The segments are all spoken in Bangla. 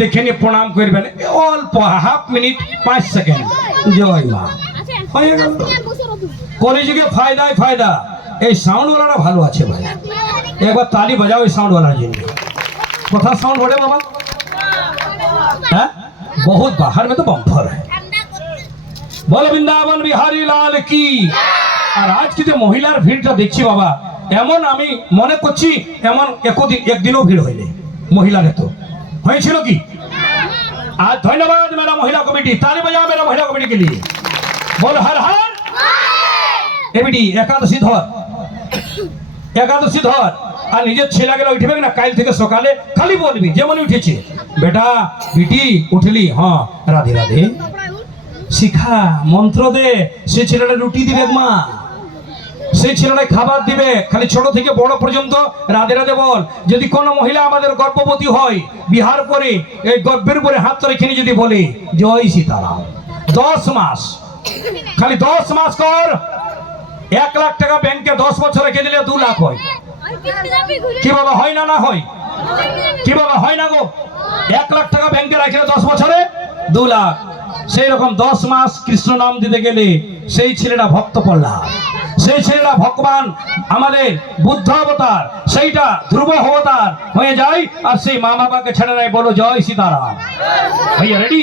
দেখে নিয়ে প্রণাম করবেন, অল্প হাফ মিনিট 5 সেকেন্ড। জয় মা। হয়ে গেল। কলিযুগে ফায়দায় ফায়দা। এই সাউন্ডওয়ালারা ভালো আছে ভাই, একবার তালি বাজাও এই সাউন্ডওয়ালার জন্য। কোথা साउंड बढ़े बाबा? है बहुत बाहर में तो बम्पर है। बोलो वृंदावन बिहारी लाल की। আর আজকে যে মহিলার ভিড়টা দেখছি বাবা, এমন আমি মনে করছি এমন একদিনও ভিড় হয়নি মহিলার। এত হয়েছিল কি? आज धन्यवाद मेरा महिला कमेटी, ताली बजाओ मेरा महिला कमेटी के लिए। बोल हर हर। एबिडी एकादशी धर, एकादशी धर। আর নিজের ছেলেগুলো উঠবে না, কাল থেকে সকালে খালি বলবি যেমন উঠেছে, বেটা বিটি উঠলি, হ্যাঁ রাধে রাধে শিখা মন্ত্র দে। সে ছেলেটা রুটি দিবে মা, সেই ছেলেটা খাবার দিবে, খালি ছোট থেকে বড় পর্যন্ত রাধে রাধে বল। যদি কোনো মহিলা আমাদের গর্ভবতী হয়, বিহার করে এই গর্ভের উপরে হাত রেখে যদি বলে জয় সীতারাম 10 মাস, খালি 10 মাস কর, 1 লাখ টাকা ব্যাংকে 10 বছর রেখে দিলে 2 লাখ হয়। কি বাবা হয় না? না হয়? কি বাবা হয় না গো? 1 লাখ টাকা ব্যাংকে রাখলে 10 বছরে 2 লাখ। সেই রকম 10 মাস কৃষ্ণ নাম দিতে গেলে সেই ছেলেটা ভক্ত প্রহ্লাদ, সেই ছেলেরা ভগবান আমাদের বুদ্ধ অবতার, সেইটা ধ্রুব অবতার হয়ে যায়। আর সেই মা বাবাকে ছেড়ে নেয়। বলো জয় সীতারাম। ভাইয়া রেডি?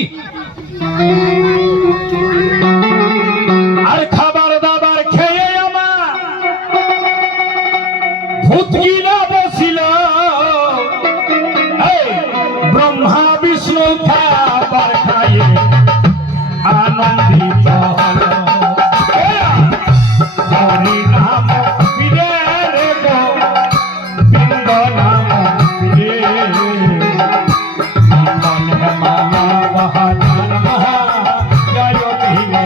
আর খাবার দাবার খেয়ে আমার ভূতগিরা বসিল, ব্রহ্মা বিষ্ণু খাবার খাইয়ে আনন্দিত হল। হরি নাম বিরে রে গো, বৃন্দ নাম বিরে, জীবন মালা বহান মহা জয় ধীরে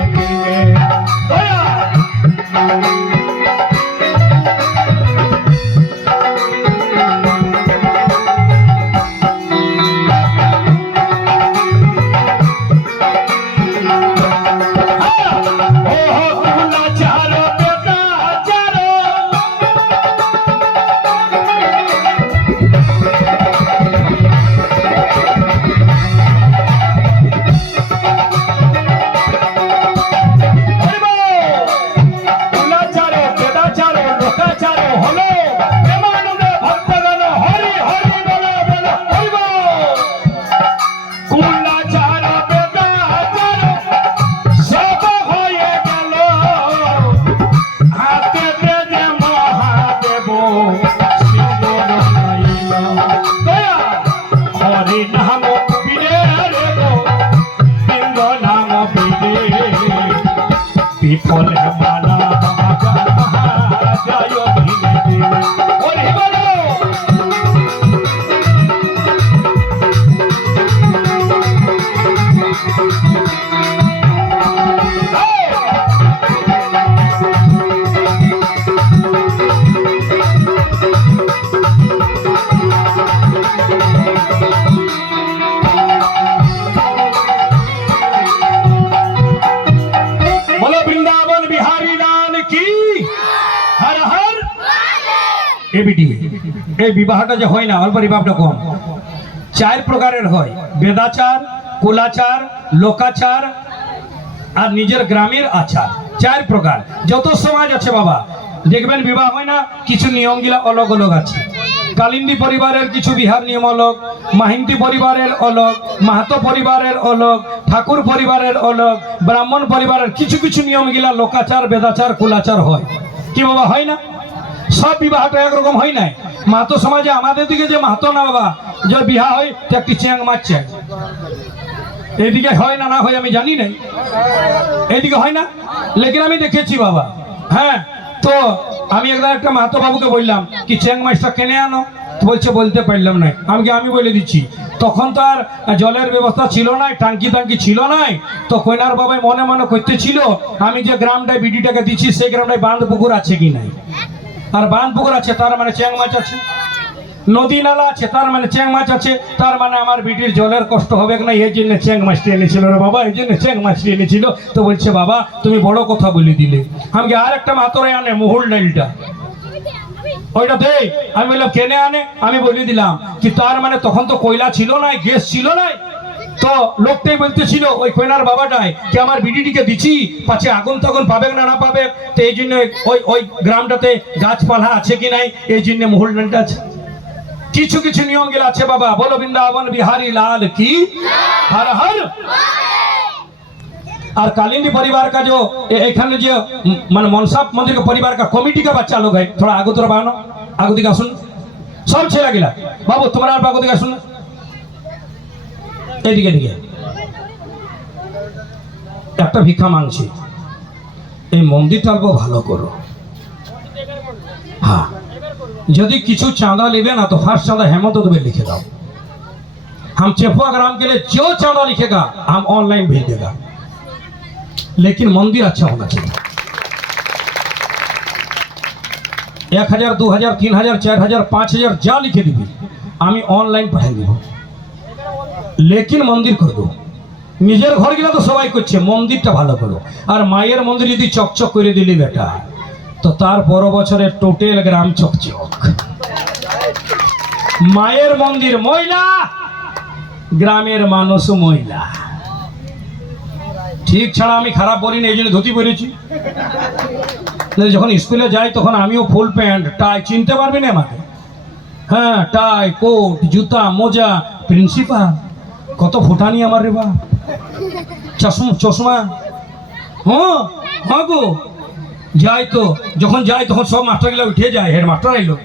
ধীরে। এই বিবাহটা যে হয় না, অল্প বিবাহটা কম, 4 প্রকারের হয়। বেদাচার, কুলাচার, লোকাচার আর নিজের গ্রামের আচার। 4 প্রকার। যত সমাজ আছে বাবা দেখবেন বিবাহ হয় না, কিছু নিয়মগুলা অলগ অলগ আছে। কালিন্দী পরিবারের কিছু বিহার নিয়ম অলগ, মাহিন্দি পরিবারের অলগ, মাহাতো পরিবারের অলগ, ঠাকুর পরিবারের অলগ, ব্রাহ্মণ পরিবারের কিছু কিছু নিয়মগুলা লোকাচার, বেদাচার, কুলাচার হয়। কি বাবা হয় না? সব বিবাহটা একরকম হয় নাই। মাহাতো সমাজে আমাদের দিকে যে মাহাতো না বাবা, যে বিবাহ হয় একটি চ্যাং মাছ চাই, এদিকে হয় না, না হয় আমি জানি না, এদিকে হয় না। লেকিন আমি দেখেছি বাবা। হ্যাঁ, তো আমি একবার একটা মাহাতো বাবুকে বললাম কি চ্যাং মাছটা কেনে আনো, বলছে বলতে পারলাম না। আমি বলে দিচ্ছি, তখন তো আর জলের ব্যবস্থা ছিল না, টাঙ্কি টাঙ্কি ছিল না। তো কইনার বাবাই মনে মনে করতে ছিল আমি যে গ্রামটায় বিডিটাকে দিচ্ছি সেই গ্রামটায় বাঁধ পুকুর আছে কি নাই। আর বাঁধ পুকুর আছে তার মানে চ্যাং মাছ আছে, নদী নালা আছে তার মানে চ্যাং মাছ আছে, তার মানে আমার বিটির জলের কষ্ট হবে না। এই জন্য চ্যাং মাছটি এনেছিল রে বাবা, এই জন্য চ্যাং মাছটি এনেছিল। তো বলছে বাবা তুমি বড় কথা বলে দিলে। আমি আর একটা মাতরে আনে মহুল ডাইলটা, ওইটা দে। আমি বললাম কেনে আনে? আমি বলে দিলাম কি তার মানে তখন তো কয়লা ছিল না, গ্যাস ছিল না, তো লোকটাই বলতেছিল ওই কয়নার বাবাটাই কি আমার বিডিটিকে দিচ্ছি পাছে আগুন তখন পাবে না পাবে, তো এই জন্য ওই ওই গ্রামটাতে গাছপালা আছে কি নাই এই জন্য মহলটা আছে। কিছু কিছু নিয়ম গুলো আছে বাবা। বলো বৃন্দাবন বিহাरी लाल की हर हर। और कालिंदी परिवार का जो एखाने जो मान मनसा मंदिर के परिवार का कमिटी का बच्चा लोग है, थोड़ा आगो तोरा बानो आगो दिखा सुन सब छेला गिला बाबू तुम्हारा आगो दिखा सुन এদিকে দিকে একটা ভিক্ষা মাংছি, এই মন্দিরটা অল্প ভালো করো। হ্যাঁ যদি কিছু चांदा लेवे ना तो फर्स्ट चांदा हेमंत दुबे लिखे दाओ। हम चेपुआ ग्राम के लिए जो चांदा लिखेगा हम ऑनलाइन भेज देगा, लेकिन मंदिर अच्छा होना चाहिए। 1000 2000 3000 4000 5000 जा लिखे दीबी আমি অনলাইন পাঠিয়ে দিব, लेकिन मंदिर कर दो। निजेर घर गिला तो सबाई करछे, मंदिरटा भालो करो। और मायेर मंदिर यदि चकचक करे दिली बेटा तो तार बड़ो बछरे टोटल ग्राम चकचक। मायेर मंदिर ময়লা, গ্রামের মানুষ ময়লা। ঠিক ছাড়া আমি খারাপ বলি না, এই জন্য ধুতি পরেছি। যখন স্কুলে যাই তখন আমিও ফুল প্যান্ট টাই, চিনতে পারবি না আমাকে। হ্যাঁ টাই কোট জুতা মোজা, প্রিন্সিপাল কত ফুটানি আমার রে বা, চশমা। হ্যাঁ হ্যাঁ গো যাই তো, যখন যাই তখন सब मास्टर गिला उठे जाए, हेड मास्टर आइलो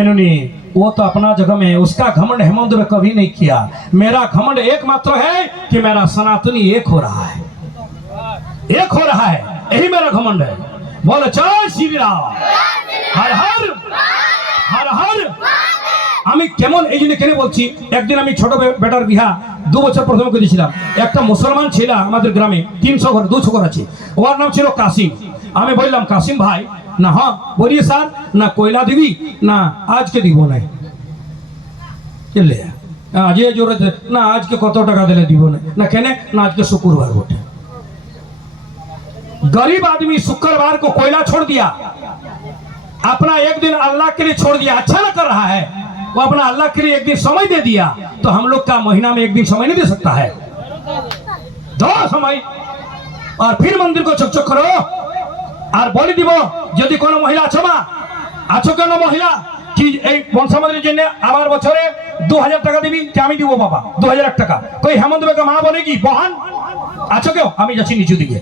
एनुनी वो तो अपना जगह में, उसका घमंड हेमंत में कभी नहीं किया। मेरा घमंड एकमात्र है कि मेरा सनातनी एक हो रहा है, एक हो रहा है, यही मेरा घमंड है। बोलो जय श्री राम, हर हर हर हर। আমি কেমন এই জন্য কেন বলছি, একদিন আমি ছোট বেটার বিহা 2 বছর প্রথমে করেছিলাম। একটা মুসলমান ছেলে আমাদের গ্রামে 300 ঘর 200 ঘর আছে, ওর নাম ছিল কাসিম। আমি বললাম কাসিম ভাই না, হ্যাঁ বলিয়ে স্যার না কয়লা দিবি না আজকে দিব না, চলে আজ জোরে না আজকে কত টাকা দিলে দিব না কেন না আজকে শুক্রবার বটে। गरीब आदमी शुक्रवार को कोयला छोड़ दिया, अपना एक दिन अल्लाह के लिए छोड़ दिया, अच्छा ना कर रहा है वो, अपना अल्लाह के लिए एक दिन समय दे दिया। तो हम लोग का महीना में एक दिन समय नहीं दे सकता है, दो समय। और फिर मंदिर को चकचक करो और बोली দিব যদি কোনো মহিলা আছে মা আছো কেন মহিলা কি এই বংশ মন্দিরের জন্য আবার বছরে 2000 টাকা দিবি কি আমি দিব বাবা 2000 টাকা, কই হেমন্ত বেগম মা বলে কি বহান আছো কেউ? আমি যাচ্ছি নিচু দিকে।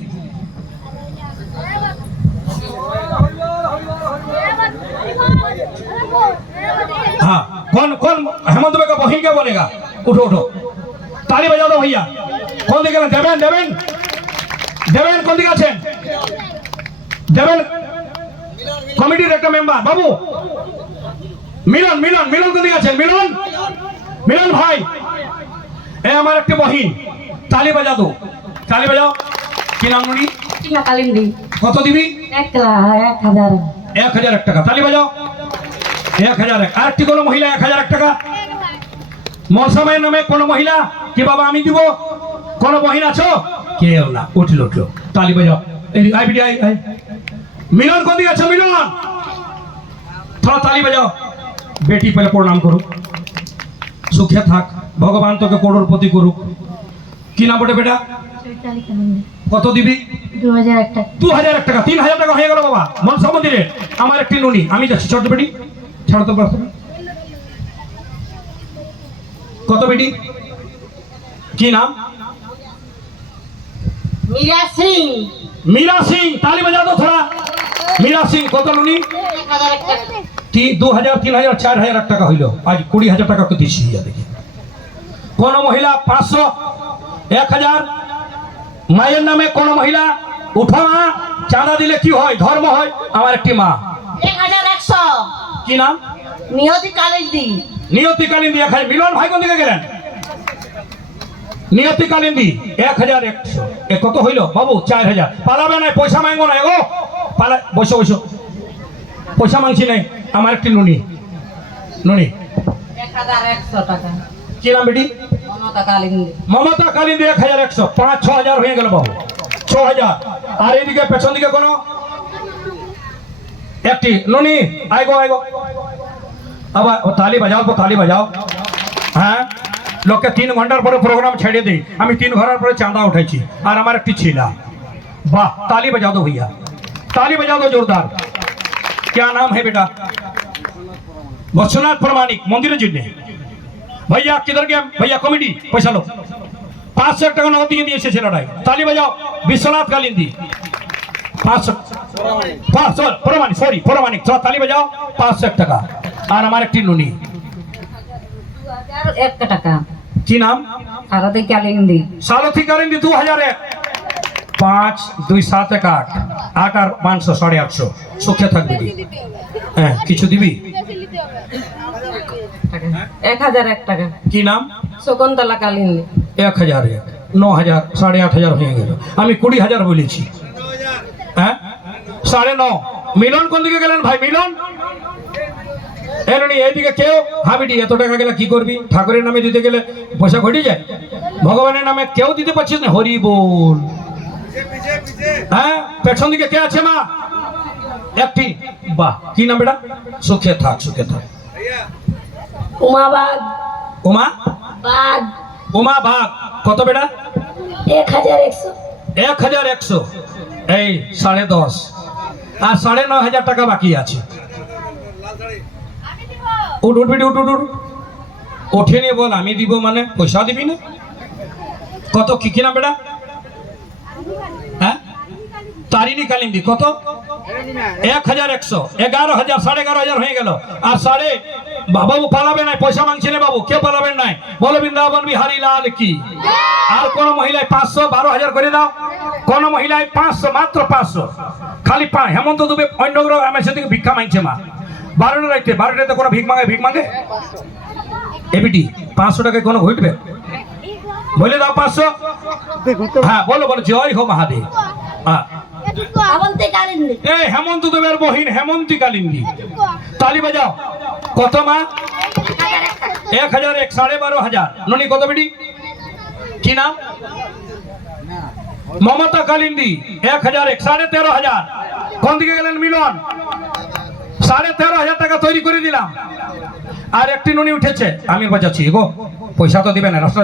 हाँ कौन कौन हेमंत बेगा बहिन क्या बोलेगा? उठो उठो ताली बजा दो भैया। कौन दिखे ना देवेन देवेन देवेन कौन दिखा छे देवेन कमिटीर एक मेम्बर बाबू मिलन मिलन मिलन कौन दिखा छे मिलन मिलन भाई ए हमार एक बहिन ताली बजा दो ताली बजाओ। কি নাম নুনি? টিনা কালিন্দি। কত দিবি? 1000 টাকা। তালি বাজাও 1000। আর কি কোনো মহিলা 1000 টাকা? মৌসুমের নামে কোনো মহিলা কি বাবা আমি দিব? কোনো বহিন আছো? কেউ না। উঠলো উঠলো তালি বাজাও। এই আই বিডি আই আই মিলন কোন দিকে আছো মিলন? थोड़ा ताली बजाओ। बेटी पहले प्रणाम करो, सुखे थाक, भगवान তোকে करोड़पति করুক। কি নাম বটে বেটা? কত দিবি? 2001 টাকা। 2001 টাকা। 3000 টাকা হয়ে গেল বাবা মনসা মন্দিরে। আমার একটি নুনি, আমি যাচ্ছি। ছোট বেটি ছাড়ো তো বাবা। কত বেটি? কি নাম? मीरा सिंह। मीरा सिंह। ताली बजा दो थोड़ा। मीरा सिंह কত নুনি? 1001 টাকা। 2000 3000 4000 টাকা হইল। আজ 20000 টাকা তো দিছি। দেখি কোন মহিলা 500 1000 মায়ের নামে কোন মহিলা উঠো না। চাঁদা দিলে কি হয়? ধর্ম হয়। আমার একটি মা 1100। কি নাম? নিয়তি কালিন্দি। নিয়তি কালিন্দি 1000। মিলন ভাই কোন দিকে গেলেন? নিয়তি কালিন্দি 1100। এ কত হইল বাবু? 4000। পালাবে না, পয়সা মাঙ্গো না গো। পালা বসো বসো, পয়সা মাংছি নাই। আমার একটি নুনি নুনি 1100 টাকা। কি নাম বেটি? মমতা কালিন্দি। মমতা কালিন্দি 1100। 5-6000 হয়ে গেল বাবু। 6000। আর এইদিকে পেছন দিকে কোন একটি নুনি আইগো আইগো আবার ও তালি বাজাও তো তালি বাজাও হ্যাঁ লোককে 3 ঘন্টার পরে প্রোগ্রাম ছেড়ে দিই আমি 3 ঘন্টার পরে চাঁদা উঠেছি আর আমার একটি ছিলা वाह ताली बजा दो भैया ताली बजा दो जोरदार क्या नाम है बेटा बसुनाथ प्रमाणिक मंदिर जिन्ने भैया किधर गया भैया कॉमेडी पैसा लो 500 টাকা নগদ দিয়ে দিয়েছে ছেলেটাই তালি বাজাও বিশ্বনাথ কালিন্দি 500 প্রমাণিক সরি প্রমাণিক তালি বাজাও 500 টাকা আর আমার একটি নুনি 2001 টাকা কি নাম সারথী কালিন্দি সারথী কালিন্দি 2001 5 2 7 1 8 8 আর 500 850 সুখে থাকবি হ্যাঁ কিছু দিবি 1001 টাকা কি নাম শকুন্তলা কালিন্দি 1001 9000 8500 হয়ে গেল আমি 20000 বলেছি হ্যাঁ 9.5 মিলন কোন দিকে গেলেন ভাই মিলন এরনি এইদিকে কেউ হাবিডি এত টাকা গেলে কি করবি ঠাকুরের নামে দিতে গেলে পয়সা ঘটে যায় ভগবানের নামে কেউ দিতে পারছিস না হরি বল হ্যাঁ পেছন দিকে কে আছে মা একটি বাহ কি নাম বেটা সুখে থাক উমাবাদ উমা বাদ উমা ভাগ কত বেটা 1100 এই 10.5 আর 9.5 টাকা বাকি আছে উঠ বেটি উঠ ওঠে নিয়ে বল আমি দিব মানে পয়সা দিবি না কত কি নাম বেটা হ্যাঁ তারিণী কালিন্দি কত 1100 11,000 11,500 হয়ে গেল আর বাবু পালাবে নাই পয়সা মাংছে না বাবু কেউ পালাবেন নাই বলো বৃন্দাবন বিহারী লাল কি আর কোন মহিলায় 500 12,000 করে দাও কোন মহিলায় 500 মাত্র 500 খালি হেমন্ত দুবে অন্য গ্রহ আমার সেদিকে ভিক্ষা মাংছে মা 12টা রাইতে কোনো ভিক মাগে এবিটি 500 টাকায় কোনো ঘুরবে বলে দাও 500 হ্যাঁ বলো জয় হো মহাদেব হ্যাঁ হেমন্ত দেবের বহিন হেমন্তী কালিন্দি তালি বাজাও কত মা 1001 12,500 ননি কত বেটি কি নাম মমতা কালিন্দি 1001 13,500 কোন দিকে গেলেন মিলন 13,500 টাকা তৈরি করে দিলাম আর একটি নুনি উঠেছে আমি বাজাচ্ছি গো পয়সা তো দিবেন না রাস্তা